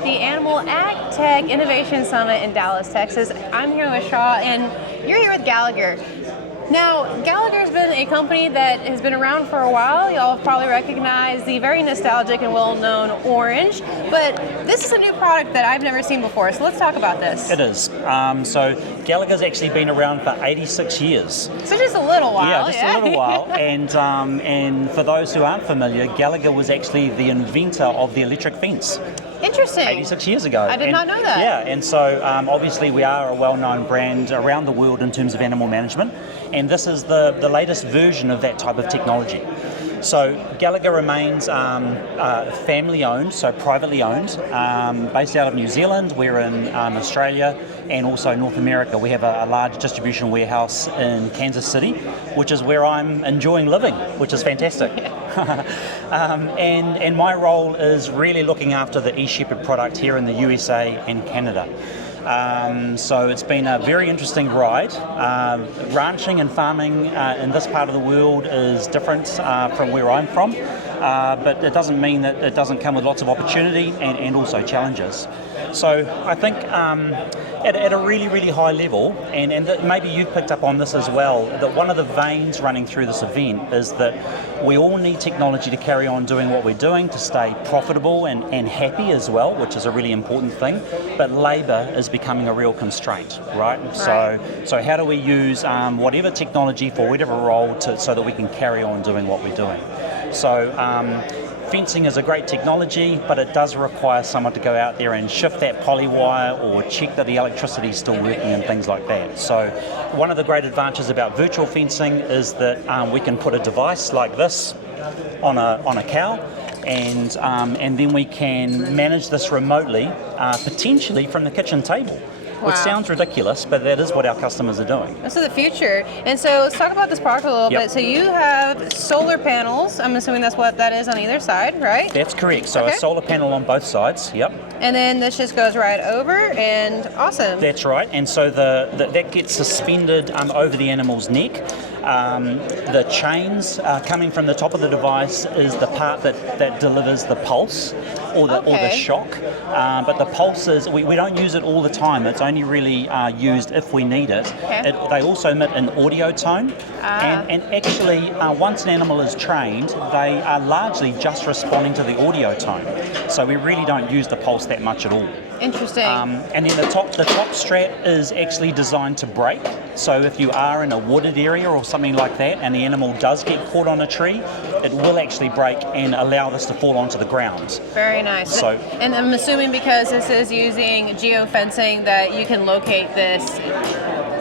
at the Animal AgTech Innovation Summit in Dallas, Texas. I'm here with Shaw, and you're here with Gallagher. Now, Gallagher's been a company that has been around for a while. Y'all have probably recognized the very nostalgic and well-known orange, but this is a new product that I've never seen before, so let's talk about this. It is. So Gallagher's actually been around for 86 years. So just a little while. Yeah, just a little while. And for those who aren't familiar, Gallagher was actually the inventor of the electric fence. Interesting. 86 years ago. I did not know that. Yeah, and so obviously we are a well-known brand around the world in terms of animal management, and this is the latest version of that type of technology. So Gallagher remains family-owned, so privately owned, based out of New Zealand. We're in Australia and also North America. We have a large distribution warehouse in Kansas City, which is where I'm enjoying living, which is fantastic. And my role is really looking after the eShepard product here in the USA and Canada. So it's been a very interesting ride. Ranching and farming in this part of the world is different from where I'm from, but it doesn't mean that it doesn't come with lots of opportunity and also challenges. So I think at a really, really high level, and maybe you've picked up on this as well, that one of the veins running through this event is that we all need technology to carry on doing what we're doing, to stay profitable and happy as well, which is a really important thing, but labour is becoming a real constraint, right? So how do we use whatever technology for whatever role so that we can carry on doing what we're doing? So fencing is a great technology, but it does require someone to go out there and shift that poly wire or check that the electricity is still working and things like that. So one of the great advantages about virtual fencing is that we can put a device like this on a cow, and then we can manage this remotely, potentially from the kitchen table. Wow. Which sounds ridiculous, but that is what our customers are doing. This is the future. And so let's talk about this product a little bit. So you have solar panels. I'm assuming that's what that is on either side, right? That's correct. So a solar panel on both sides, yep. And then this just goes right over, and awesome. That's right. And so that gets suspended over the animal's neck. The chains coming from the top of the device is the part that delivers the pulse or the shock. But the pulse is, we don't use it all the time. It's only really used if we need it. They also emit an audio tone. And actually, once an animal is trained, they are largely just responding to the audio tone. So we really don't use the pulse that much at all. Interesting. And then the top strap is actually designed to break. So if you are in a wooded area or something like that and the animal does get caught on a tree, it will actually break and allow this to fall onto the ground. Very nice. So, and I'm assuming because this is using geofencing that you can locate this.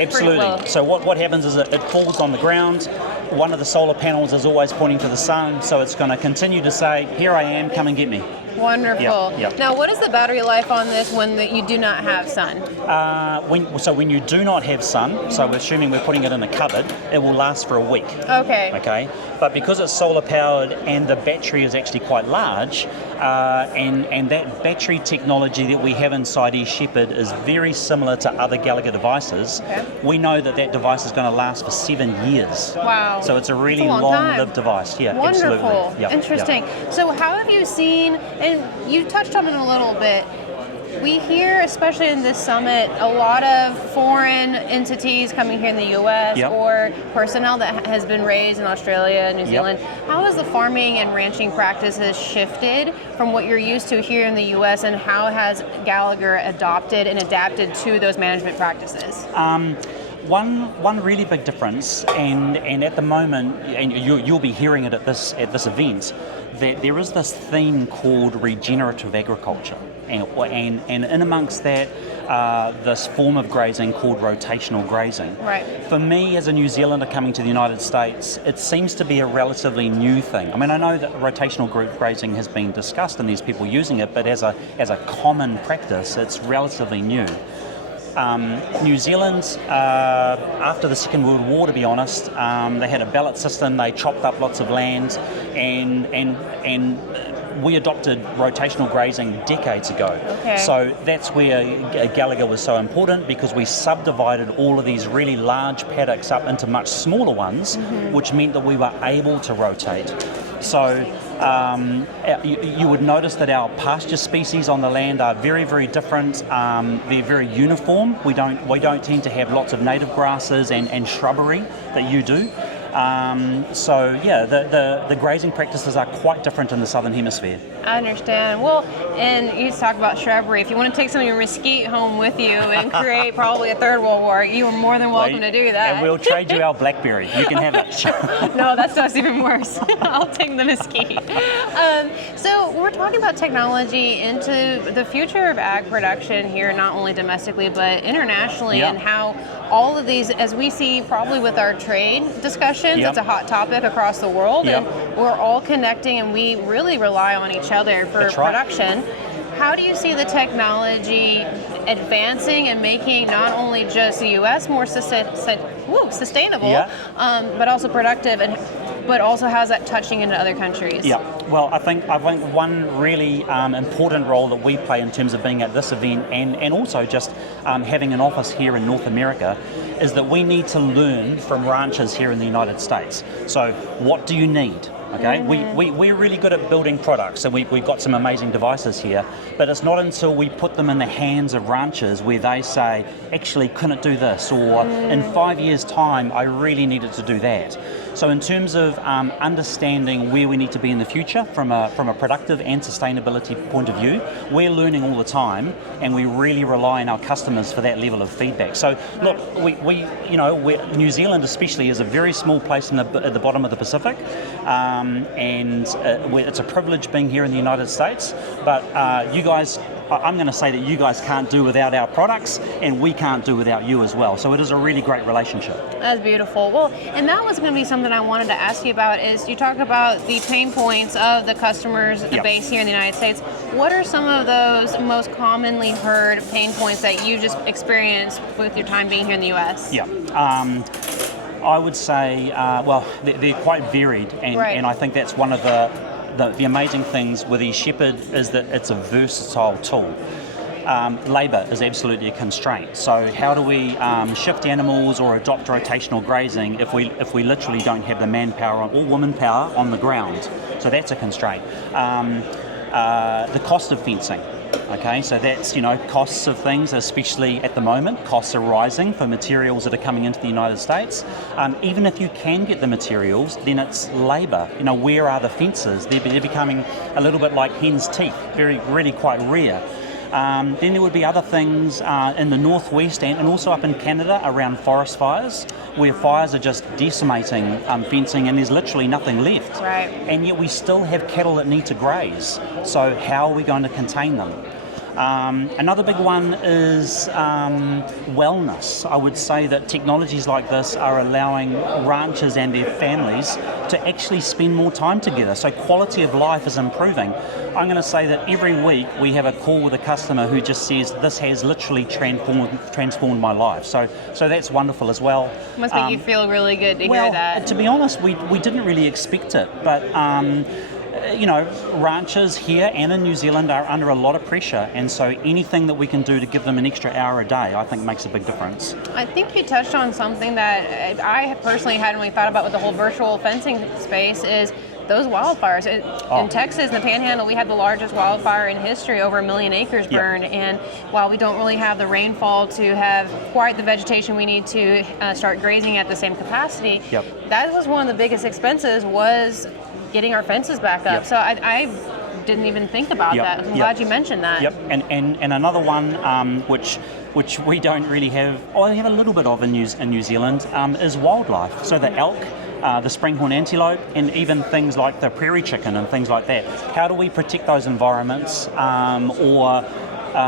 Absolutely. Well. So what happens is it falls on the ground. One of the solar panels is always pointing to the sun, so it's going to continue to say, "Here I am, come and get me." Wonderful. Yep. Now, what is the battery life on this when you do not have sun? When you do not have sun, so we're assuming we're putting it in a cupboard, it will last for a week. Okay. But because it's solar powered and the battery is actually quite large, and that battery technology that we have inside eShepard is very similar to other Gallagher devices, we know that device is going to last for 7 years. Wow. So it's a really long-lived device. Yeah, wonderful. Absolutely. Yep. Interesting. Yep. So how have you seen, and you touched on it a little bit, we hear, especially in this summit, a lot of foreign entities coming here in the U.S. or personnel that has been raised in Australia and New Zealand. How has the farming and ranching practices shifted from what you're used to here in the U.S., and how has Gallagher adopted and adapted to those management practices? One really big difference, and at the moment, and you'll be hearing it at this event, that there is this theme called regenerative agriculture, and in amongst that, this form of grazing called rotational grazing. Right. For me, as a New Zealander coming to the United States, it seems to be a relatively new thing. I mean, I know that rotational grazing has been discussed and there's people using it, but as a common practice, it's relatively new. New Zealand, after the Second World War, to be honest, they had a ballot system. They chopped up lots of land, and we adopted rotational grazing decades ago. Okay. So that's where Gallagher was so important, because we subdivided all of these really large paddocks up into much smaller ones, which meant that we were able to rotate. So You would notice that our pasture species on the land are very, very different. They're very uniform. We don't tend to have lots of native grasses and shrubbery that you do. So yeah, the grazing practices are quite different in the Southern Hemisphere. I understand. Well, and you talk about shrubbery. If you want to take some of your mesquite home with you and create probably a third world war, you are more than welcome to do that. And we'll trade you our blackberry. You can have it. No, that stuff's even worse. I'll take the mesquite. So we're talking about technology into the future of ag production here, not only domestically but internationally, and how all of these, as we see probably with our trade discussions, it's a hot topic across the world, and we're all connecting, and we really rely on each other for production. How do you see the technology advancing and making not only just the U.S. more sustainable, but also productive, but also has that touching into other countries? Yeah, well, I think one really important role that we play in terms of being at this event and also just having an office here in North America is that we need to learn from ranchers here in the United States. So what do you need? Okay, we're really good at building products, and we've got some amazing devices here, but it's not until we put them in the hands of ranchers where they say, actually, couldn't do this, or in 5 years' time, I really needed to do that. So in terms of understanding where we need to be in the future from a productive and sustainability point of view, we're learning all the time, and we really rely on our customers for that level of feedback. So look, New Zealand especially is a very small place at the bottom of the Pacific, and it's a privilege being here in the United States, but you guys, I'm going to say that you guys can't do without our products, and we can't do without you as well. So it is a really great relationship. That's beautiful. Well, and that was going to be something I wanted to ask you about, is you talk about the pain points of the customers base here in the United States. What are some of those most commonly heard pain points that you just experienced with your time being here in the U.S.? Yeah. I would say, they're quite varied, and I think that's one of the amazing things with eShepard is that it's a versatile tool. Labour is absolutely a constraint. So how do we shift animals or adopt rotational grazing if we literally don't have the manpower or woman power on the ground? So that's a constraint. The cost of fencing. Okay, so that's, costs of things, especially at the moment. Costs are rising for materials that are coming into the United States. Even if you can get the materials, then it's labour. Where are the fences? They're becoming a little bit like hen's teeth, really quite rare. Then there would be other things in the northwest and also up in Canada around forest fires, where fires are just decimating fencing and there's literally nothing left. Right. And yet we still have cattle that need to graze. So how are we going to contain them? Another big one is wellness. I would say that technologies like this are allowing ranchers and their families to actually spend more time together. So quality of life is improving. I'm going to say that every week we have a call with a customer who just says, this has literally transformed my life. So that's wonderful as well. Must make you feel really good to hear that. To be honest, we didn't really expect it, but ranchers here and in New Zealand are under a lot of pressure, and so anything that we can do to give them an extra hour a day, I think makes a big difference. I think you touched on something that I personally hadn't really thought about with the whole virtual fencing space, is those wildfires. In Texas, in the Panhandle, we had the largest wildfire in history, over 1 million acres burned, and while we don't really have the rainfall to have quite the vegetation we need to start grazing at the same capacity, that was one of the biggest expenses, was getting our fences back up. So I didn't even think about that. I'm glad you mentioned that. And another one which we don't really have, or we have a little bit of in New Zealand, is wildlife. So the elk, the springhorn antelope, and even things like the prairie chicken and things like that. How do we protect those environments?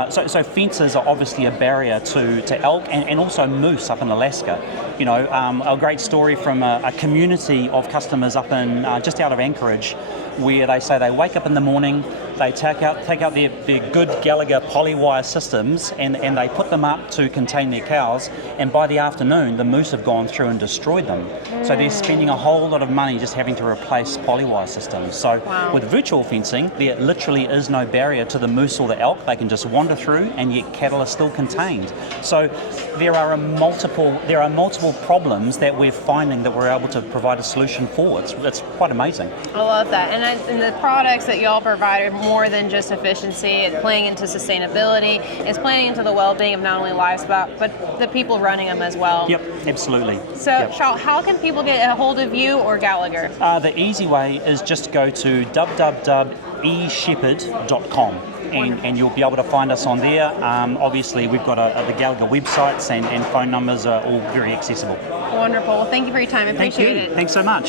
So fences are obviously a barrier to elk and also moose up in Alaska. A great story from a community of customers up in just out of Anchorage, where they say they wake up in the morning, They take out their good Gallagher polywire systems and they put them up to contain their cows, and by the afternoon the moose have gone through and destroyed them. So they're spending a whole lot of money just having to replace polywire systems. So with virtual fencing, there literally is no barrier to the moose or the elk. They can just wander through, and yet cattle are still contained. So there are multiple problems that we're finding that we're able to provide a solution for. It's quite amazing. I love that. And the products that y'all provide are more than just efficiency. It's playing into sustainability. It's playing into the well-being of not only livestock, but the people running them as well. Yep, absolutely. So, Charles, how can people get a hold of you or Gallagher? The easy way is just go to www.eShepard.com. And you'll be able to find us on there. Obviously, we've got the Gallagher websites and phone numbers are all very accessible. Wonderful. Well, thank you for your time. I appreciate it. Thanks so much.